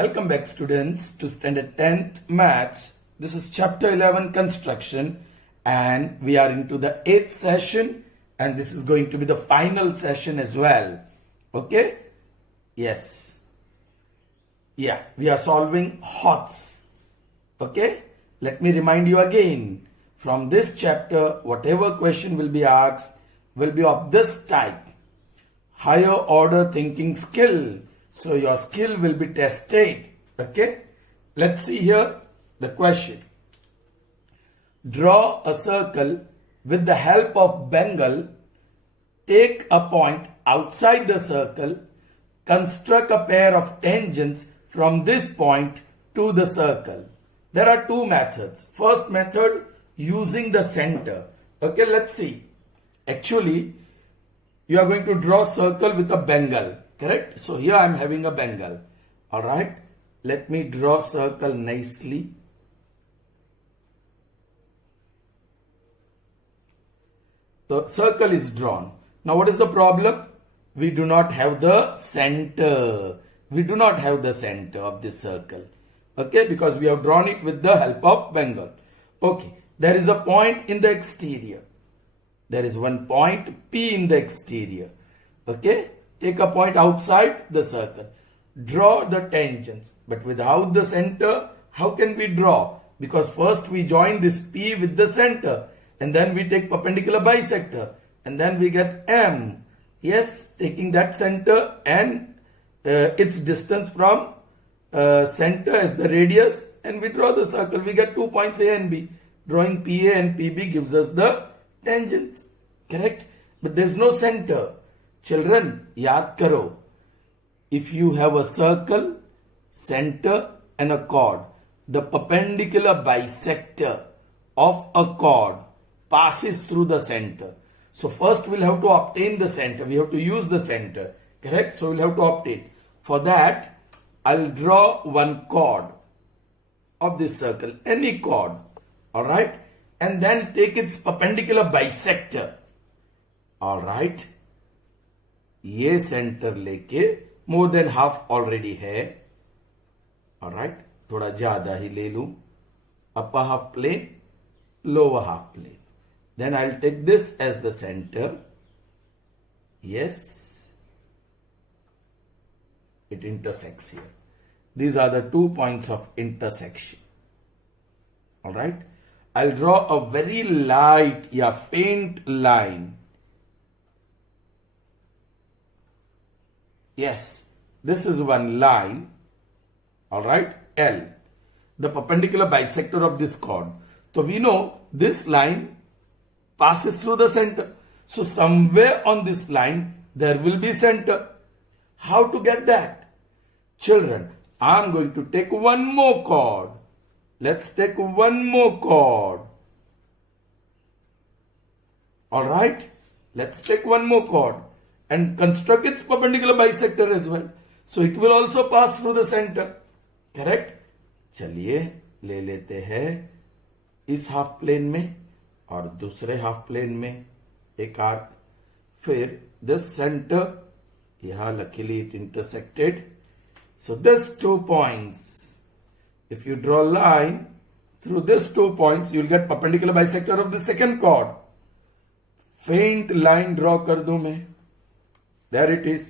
Welcome back students to standard 10th maths. This is chapter 11 construction and we are into the 8th session and this is going to be the final session as well. Okay? Yes. Yeah, we are solving HOTS. Okay? Let me remind you again. From this chapter, whatever question will be asked will be of this type. Higher order thinking skill. So your skill will be tested. Okay. Let's see here the question. Draw a circle with the help of Bengal. Take a point outside the circle. Construct a pair of tangents from this point to the circle. There are two methods. First method, using the center. Okay, let's see. Actually, you are going to draw a circle with a Bengal. Correct? So here I am having a Bengal. Alright. Let me draw circle nicely. The circle is drawn. Now what is the problem? We do not have the center. We do not have the center of this circle. Okay, because we have drawn it with the help of Bengal. Okay, there is a point in the exterior. There is one point P in the exterior. Okay, take a point outside the circle. Draw the tangents. But without the center, how can we draw? Because first we join this P with the center. And then we take perpendicular bisector. And then we get M. Yes, taking that center and its distance from center as the radius. And we draw the circle. We get 2 points A and B. Drawing PA and PB gives us the tangents. Correct? But there is no center. Children, yaad karo. If you have a circle, center and a chord, the perpendicular bisector of a chord passes through the center. So first we'll have to obtain the center. We have to use the center. Correct? So we'll have to obtain. For that, I'll draw one chord of this circle. Any chord. Alright? And then take its perpendicular bisector. Alright? ये centre लेके more than half already है. Alright, थोड़ा ज्यादा ही ले लूं. Upper half plane, lower half plane. Then I will take this as the centre. Yes, it intersects here. These are the 2 points of intersection. Alright, I'll draw a very light, faint line. Yes, this is one line, alright, L, the perpendicular bisector of this chord. So we know this line passes through the center. So somewhere on this line, there will be center. How to get that? Children, I am going to take one more chord. Let's take one more chord. Alright, let's take one more chord. And construct its perpendicular bisector as well. So it will also pass through the center. Correct? चलिए ले लेते हैं इस half plane में और दूसरे half plane में एक आर्क. फिर this center, यहाँ luckily it intersected. So this 2 points. If you draw a line through these 2 points, you will get perpendicular bisector of the second chord. Faint line draw कर दूं मैं. There it is.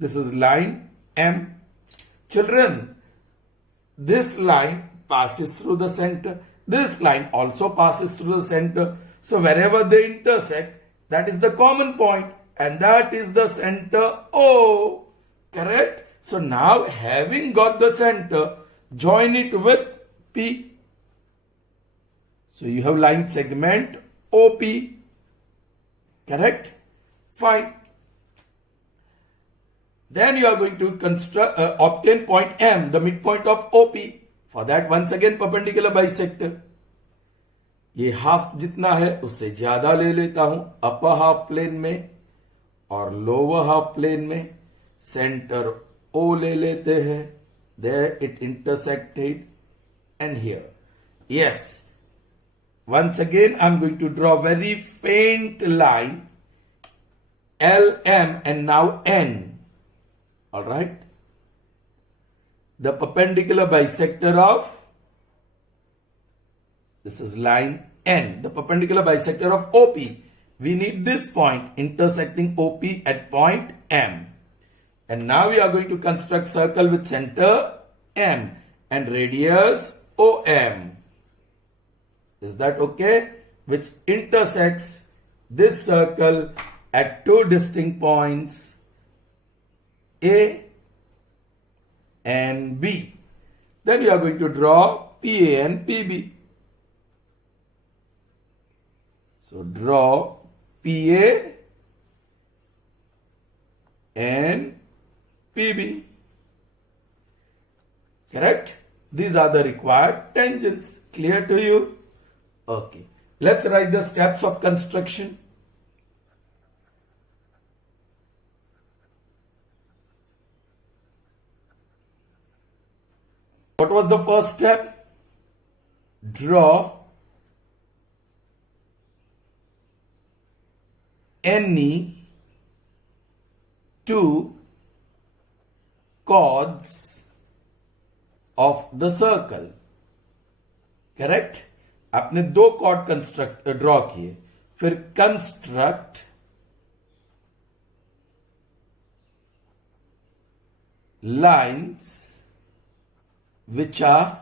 This is line M. Children, this line passes through the center. This line also passes through the center. So wherever they intersect, that is the common point. And that is the center O. Correct? So now having got the center, join it with P. So you have line segment OP. Correct? Fine. Then you are going to obtain point M, the midpoint of OP. For that, once again, perpendicular bisector. ये half जितना है उससे ज्यादा ले लेता हूं अपर half plane में और लोअर हाफ प्लेन में. सेंटर O ले लेते हैं. There it intersected and here. Yes. Once again, I'm going to draw very faint line L, M and now N. Alright. the perpendicular bisector of, this is line N, the perpendicular bisector of OP. We need this point intersecting OP at point M. And now we are going to construct circle with center M and radius OM. Is that okay? Which intersects this circle at two distinct points A and B. Then you are going to draw PA and PB. So draw PA and PB. Correct? These are the required tangents. Clear to you? Okay. Let's write the steps of construction. What was the first step? Draw any two chords of the circle. Correct? आपने दो cord construct draw किए, फिर construct lines which are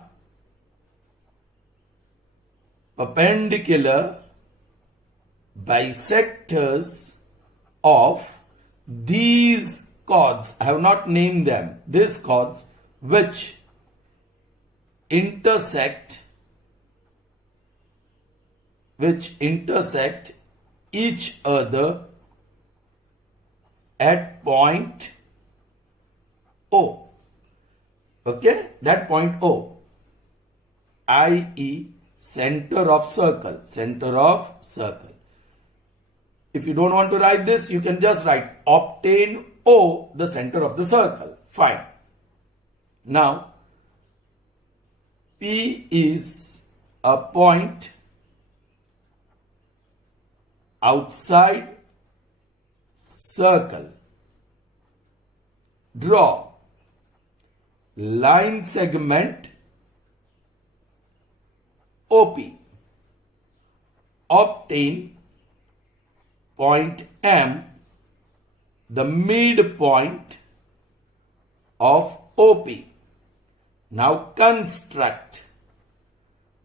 perpendicular bisectors of these chords. I have not named them. These chords which intersect each other at point O. Okay, that point O, i.e. center of circle. If you don't want to write this, you can just write obtain O, the center of the circle. Fine. Now, P is a point outside circle. Draw line segment OP. Obtain point M, the midpoint of OP. Now construct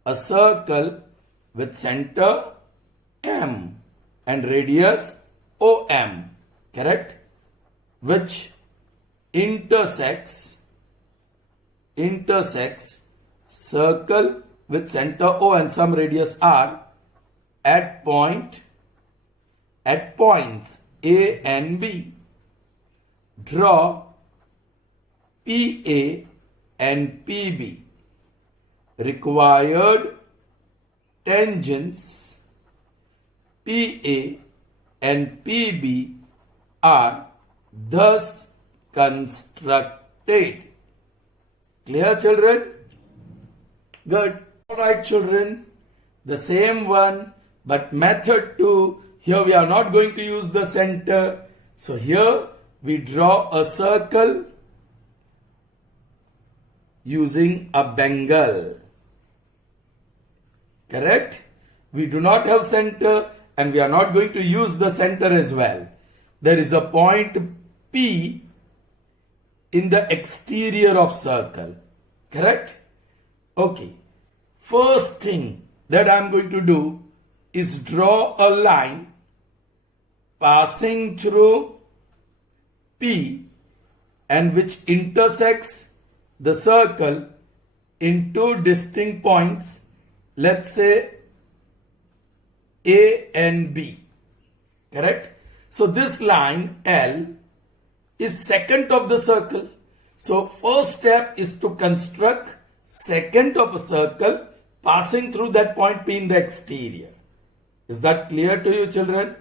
a circle with center M and radius OM, correct? Which intersects circle with center O and some radius R at points A and B. Draw PA and PB. Required tangents PA and PB are thus constructed. Clear, children? Good. Alright, children. The same one, but method 2. Here we are not going to use the center. So here we draw a circle using a Bengal. Correct? We do not have center and we are not going to use the center as well. There is a point P in the exterior of circle. Correct? Okay. First thing that I am going to do is draw a line passing through P and which intersects the circle in two distinct points, let's say A and B. Correct? So this line L is secant of the circle. So first step is to construct secant of a circle passing through that point P in the exterior. Is that clear to you, children?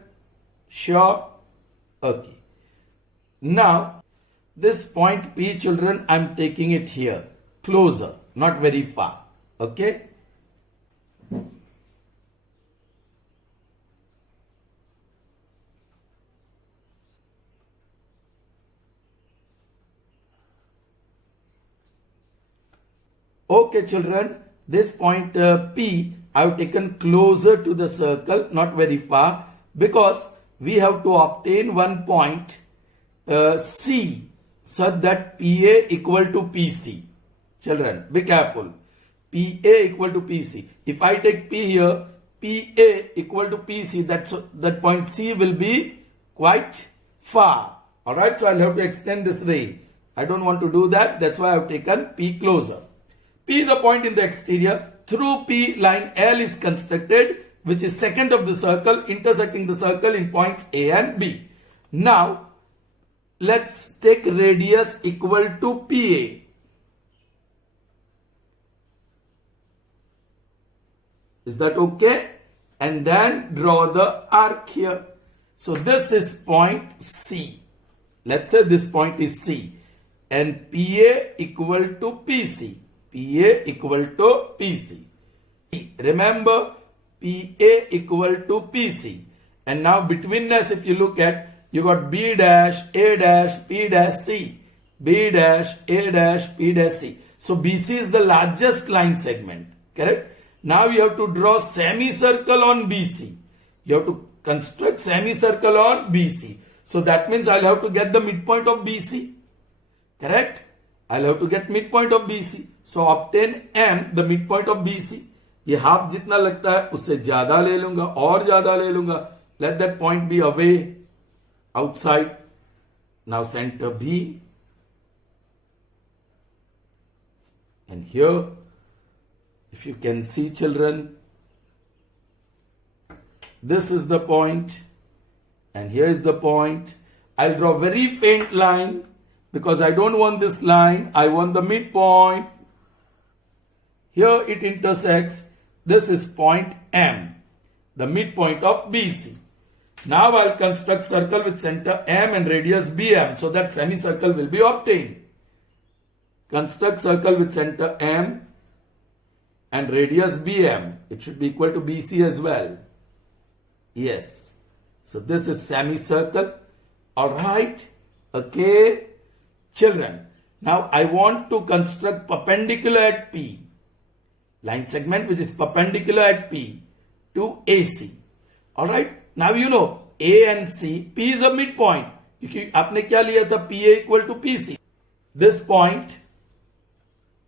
Sure? Okay. Now, this point P, children, I am taking it here, closer, not very far. Okay? Okay, children, this point P I have taken closer to the circle, not very far, because we have to obtain one point C such that PA equal to PC. Children, be careful. PA equal to PC. If I take P here, PA equal to PC, that point C will be quite far. Alright, so I'll have to extend this ray. I don't want to do that. That's why I've taken P closer. P is a point in the exterior. Through P, line L is constructed, which is second of the circle, intersecting the circle in points A and B. Now, let's take radius equal to PA. Is that okay? And then draw the arc here. So this is point C. Let's say this point is C. And PA equal to PC. PA equal to PC. Remember, PA equal to PC. And now betweenness, if you look at, you got B dash, A dash, P dash, C. B dash, A dash, P dash, C. So BC is the largest line segment. Correct? Now you have to draw semicircle on BC. You have to construct semicircle on BC. So that means I'll have to get the midpoint of BC. Correct? I'll have to get midpoint of BC. So obtain M, the midpoint of BC. ये half जितना लगता है उससे ज्यादा ले लूंगा और ज्यादा ले लूंगा. Let that point be away, outside. Now center B. And here, if you can see, children, this is the point and here is the point. I'll draw very faint line because I don't want this line. I want the midpoint. Here it intersects. This is point M, the midpoint of BC. Now I'll construct circle with center M and radius BM so that semicircle will be obtained. Construct circle with center M and radius BM. It should be equal to BC as well. Yes. So this is semicircle. Alright. Okay. Children. Now I want to construct perpendicular at P. Line segment which is perpendicular at P to AC. Alright. Now you know A and C. P is a midpoint. आपने क्या लिया था? PA equal to PC. This point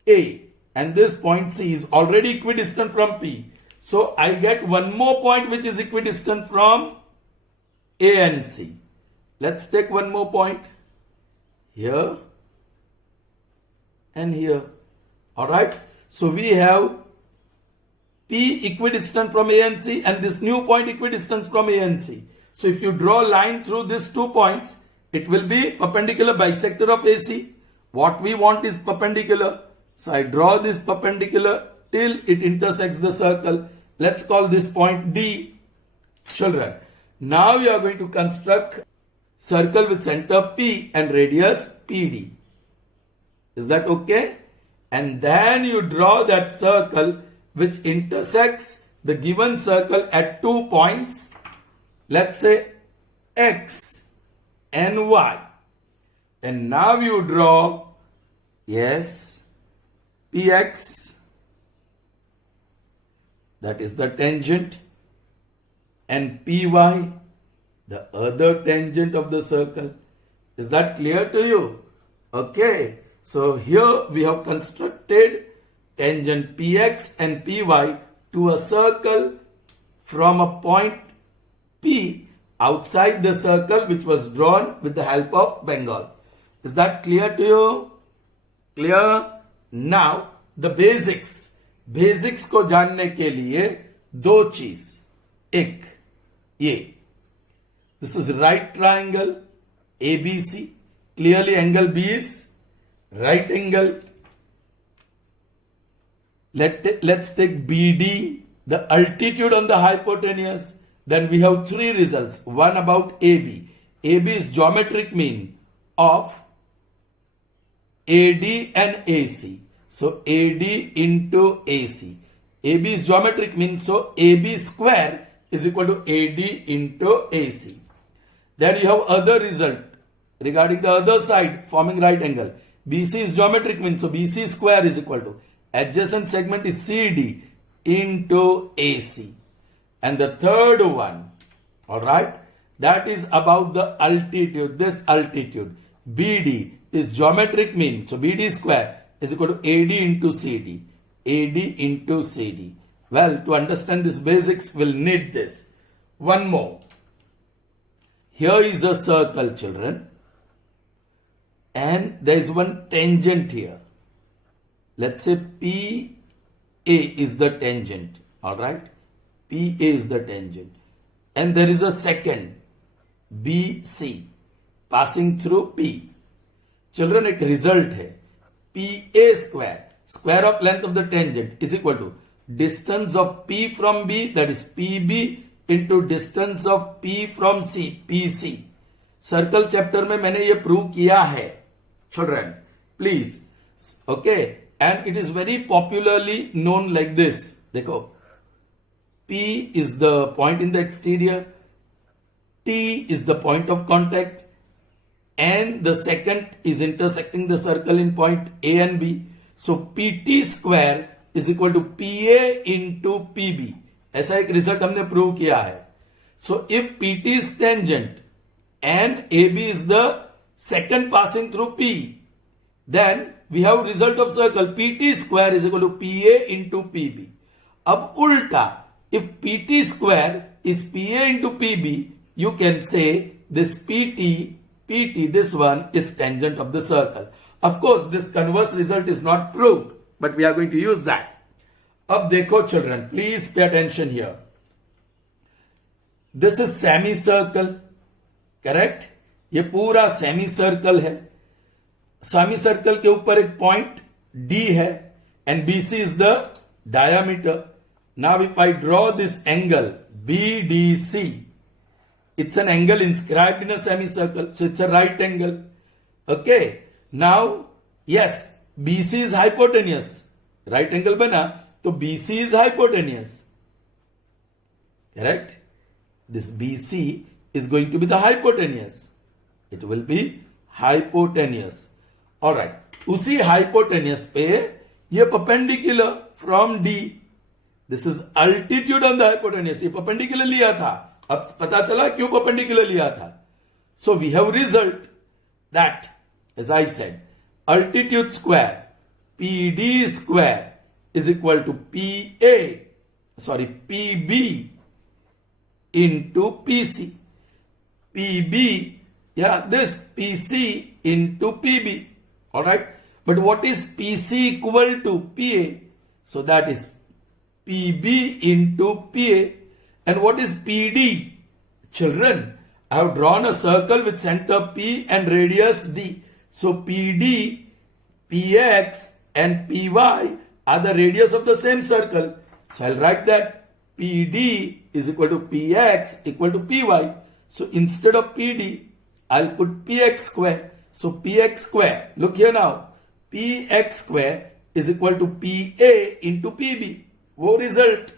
A and this point C is already equidistant from P. So I get one more point which is equidistant from A and C. Let's take one more point here and here. Alright. So we have P equidistant from A and C and this new point equidistant from A and C. So if you draw a line through these 2 points, it will be perpendicular bisector of AC. What we want is perpendicular. So I draw this perpendicular till it intersects the circle. Let's call this point D. Children, now you are going to construct circle with center P and radius PD. Is that okay? And then you draw that circle which intersects the given circle at 2 points. Let's say X and Y. And now you draw, yes, PX, that is the tangent, and PY, the other tangent of the circle. Is that clear to you? Okay. So here we have constructed tangent PX and PY to a circle from a point P outside the circle which was drawn with the help of Bengal. Is that clear to you? Clear? Now the basics. Basics को जानने के लिए 2 चीज. एक ये. This is right triangle ABC. Clearly angle B is right angle. Let's take BD, the altitude on the hypotenuse. Then we have 3 results. One about AB. AB is geometric mean of AD and AC. So AD into AC. AB is geometric mean, so AB square is equal to AD into AC. Then you have other result regarding the other side forming right angle. BC is geometric mean, so BC square is equal to adjacent segment is CD into AC. And the third one, all right, that is about the altitude, this altitude. BD is geometric mean. So BD square is equal to AD into CD. AD into CD. Well, to understand this basics, we'll need this. One more. Here is a circle, children. And there is one tangent here. Let's say PA is the tangent. Alright? PA is the tangent. And there is a second BC passing through P. Children, एक result है. PA square of length of the tangent is equal to distance of P from B, that is PB, into distance of P from C, PC. Circle chapter में मैंने ये prove किया है, children. Please, okay, and it is very popularly known like this. देखो, P is the point in the exterior, T is the point of contact, and the second is intersecting the circle in point A and B. So PT square is equal to PA into PB. ऐसा एक result हमने prove किया है. So if PT is tangent and AB is the second passing through P, then we have result of circle PT square is equal to PA into PB. अब उल्टा, if PT square is PA into PB, you can say this PT, this one is tangent of the circle. Of course, this converse result is not proved, but we are going to use that. अब देखो children, please pay attention here. This is semicircle, correct? ये पूरा semicircle है. Semicircle के ऊपर एक point D है, and BC is the diameter. Now if I draw this angle BDC, it's an angle inscribed in a semicircle, so it's a right angle. Okay. Now, yes, BC is hypotenuse. Right angle बना, तो BC is hypotenuse. Correct? This BC is going to be the hypotenuse. It will be hypotenuse. Alright. उसी hypotenuse पे ये perpendicular from D. This is altitude on the hypotenuse. ये perpendicular लिया था. अब पता चला क्यों perpendicular लिया था. So we have result that, as I said, altitude square PD square is equal to PB into PC. PB, yeah, this PC into PB. Alright. But what is PC equal to PA? So that is PB into PA. And what is PD? Children, I have drawn a circle with center P and radius D. So PD, PX and PY are the radius of the same circle. So I'll write that PD is equal to PX equal to PY. So instead of PD, I'll put PX square. So PX square, look here now, PX square is equal to PA into PB. What result?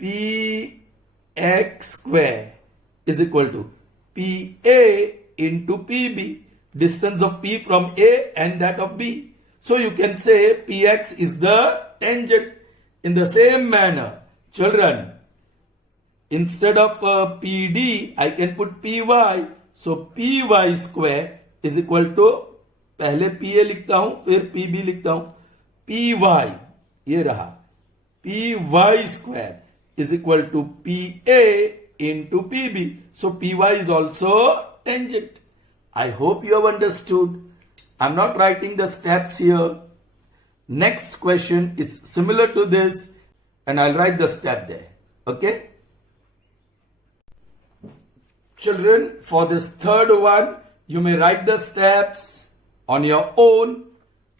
PX square is equal to PA into PB. Distance of P from A and that of B. So you can say PX is the tangent. In the same manner, children, instead of PD, I can put PY. So PY square is equal to, पहले PA लिखता हूं, फिर PB लिखता हूं, PY, ये रहा, PY square is equal to PA into PB. So PY is also tangent. I hope you have understood. I'm not writing the steps here. Next question is similar to this, and I'll write the step there. Okay? Children, for this third one, you may write the steps on your own.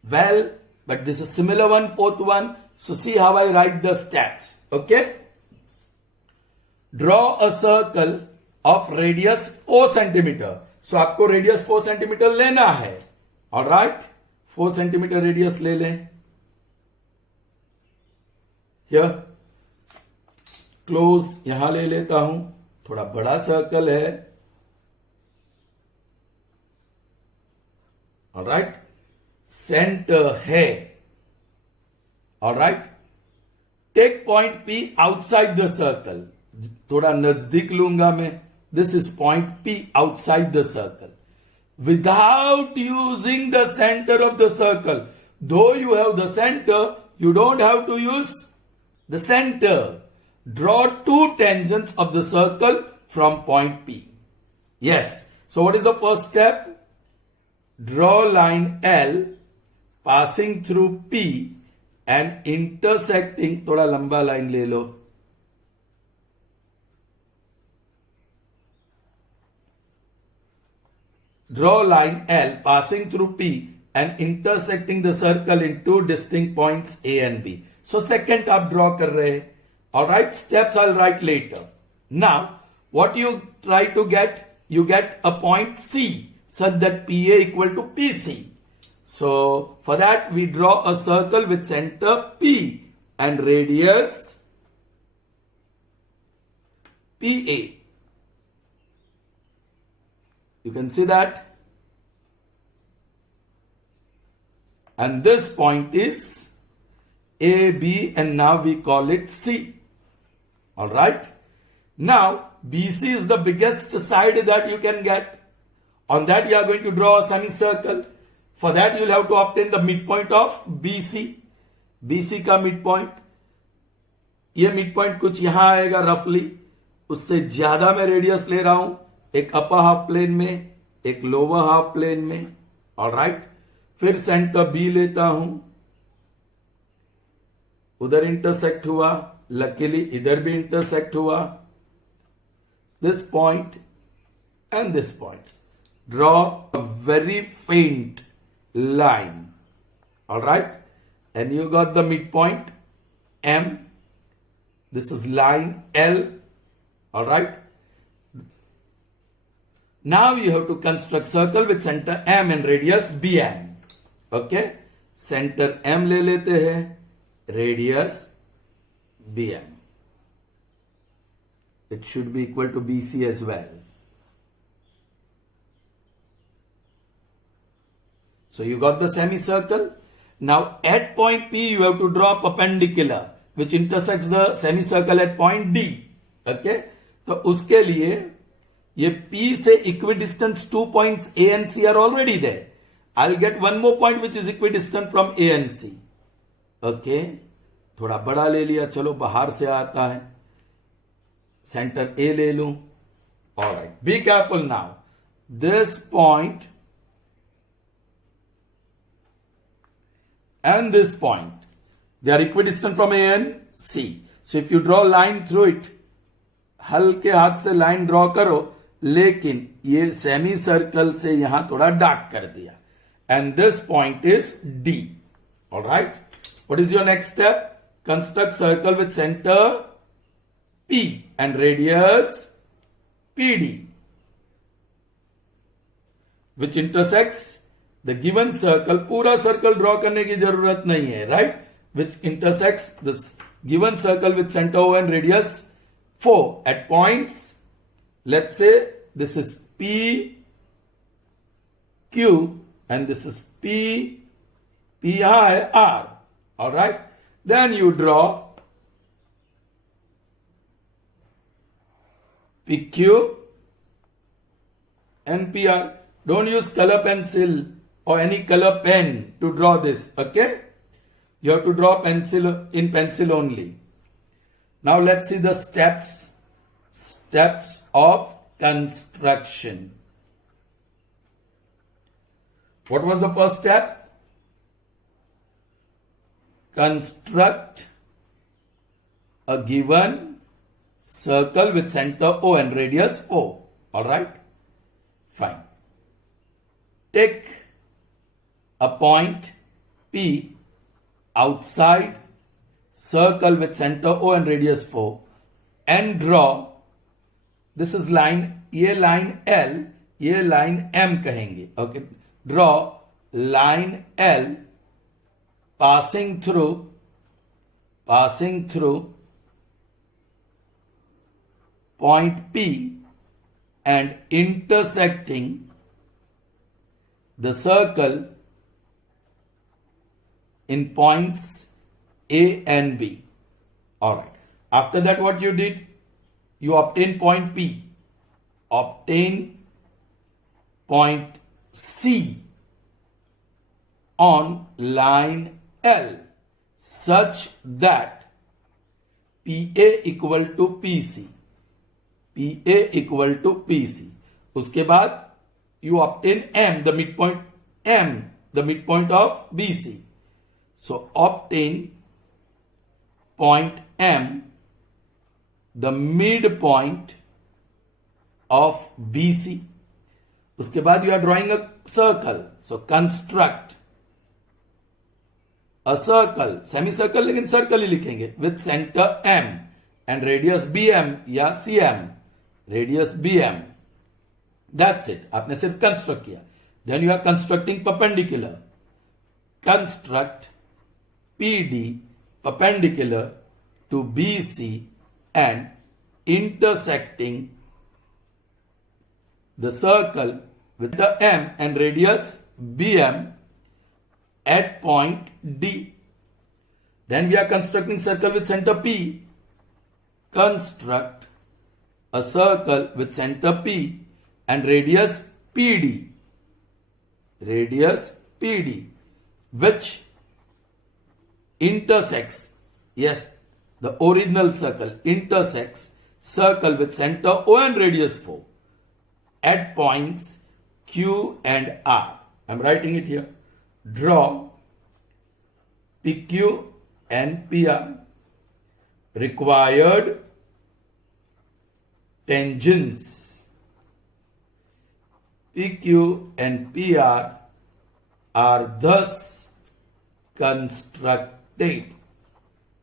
Well, but this is similar one, fourth one. So see how I write the steps. Okay? Draw a circle of radius 4 centimeter. So आपको radius 4 centimetre लेना है. Alright, 4 centimetre radius ले लें. Here close यहां ले लेता हूं, थोड़ा बड़ा सर्कल है. ऑलराइट, सेंटर है All right. Take point P outside the circle. थोड़ा नजदीक लूंगा मैं. This is point P outside the circle. Without using the center of the circle. Though you have the center, you don't have to use the center. Draw two tangents of the circle from point P. Yes. So what is the first step? Draw line L passing through P and intersecting. थोड़ा लंबा line ले लो. Draw line L passing through P and intersecting the circle in two distinct points A and B. So second आप draw कर रहे हैं. Alright, steps I'll write later. Now, what you try to get? You get a point C such that PA equal to PC. So, for that we draw a circle with center P and radius PA. You can see that. And this point is AB and now we call it C. Alright. Now, BC is the biggest side that you can get. On that you are going to draw a semicircle. For that you will have to obtain the midpoint of BC. BC का midpoint. ये midpoint कुछ यहाँ आएगा roughly. उससे ज्यादा मैं radius ले रहा हूं. एक अपर हाफ प्लेन में, एक लोअर हाफ प्लेन में. ऑलराइट. फिर सेंटर बी लेता हूं. उधर इंटरसेक्ट हुआ. लकीली इधर भी इंटरसेक्ट हुआ. This point and this point. Draw a very faint line. Alright. And you got the mid point M. This is line L. Alright. Now you have to construct circle with center M and radius BM. Okay. Center M ले लेते हैं. Radius BM. It should be equal to BC as well. So you got the semicircle. Now at point P you have to draw perpendicular which intersects the semicircle at point D. Okay. तो उसके लिए ये P से equidistant 2 points A and C are already there. I'll get one more point which is equidistant from A and C. Okay. थोड़ा बड़ा ले लिया. चलो बाहर से आता है. सेंटर A ले लूं. Alright. Be careful now. This point and this point, they are equidistant from A and C. So if you draw a line through it, हल्के हाथ से लाइन ड्रॉ करो. लेकिन ये सेमी सर्कल से यहां थोड़ा डार्क कर दिया. And this point is D. Alright. What is your next step? Construct circle with centre P and radius PD which intersects the given circle. पूरा सर्कल ड्रॉ करने की जरूरत नहीं है. Right. Which intersects this given circle with centre O and radius 4 at points. Let's say this is P, Q and this is P, यहाँ है R. Alright. Then you draw PQ and PR. Don't use color pencil or any color pen to draw this. Okay. You have to draw pencil in pencil only. Now let's see the steps of construction. What was the first step? Construct a given circle with center O and radius O. Alright? Fine. Take a point P outside circle with center O and radius 4 and draw. This is line. ये line L, ये line M कहेंगे. Okay. Draw line L passing through point P and intersecting the circle in points A and B. Alright. After that, what you did? You obtain point P. Obtain point C on line L such that PA equal to PC. PA equal to PC. उसके बाद you obtain M, the midpoint of BC. So obtain point M, the midpoint of BC. उसके बाद you are drawing a circle. So construct a circle, semicircle लेकिन circle ही लिखेंगे, with center M and radius BM या CM, radius BM. That's it. आपने सिर्फ construct किया. Then you are constructing perpendicular. Construct PD perpendicular to BC and intersecting the circle with the M and radius BM at point D. Then we are constructing circle with center P. Construct a circle with center P and radius PD. Radius PD, which intersects, yes, the original circle intersects circle with center O and radius 4 at points Q and R. I am writing it here. Draw PQ and PR. Required tangents. PQ and PR are thus constructed.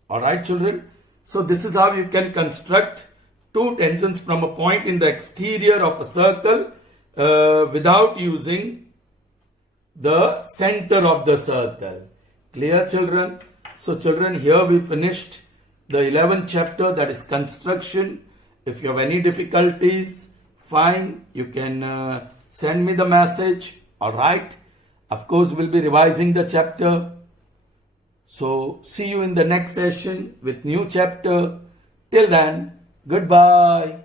Alright, children. So this is how you can construct two tangents from a point in the exterior of a circle without using the center of the circle. Clear, children? So children, here we finished the 11th chapter, that is construction. If you have any difficulties, fine, you can send me the message. Alright. Of course, we'll be revising the chapter. So see you in the next session with new chapter. Till then, goodbye.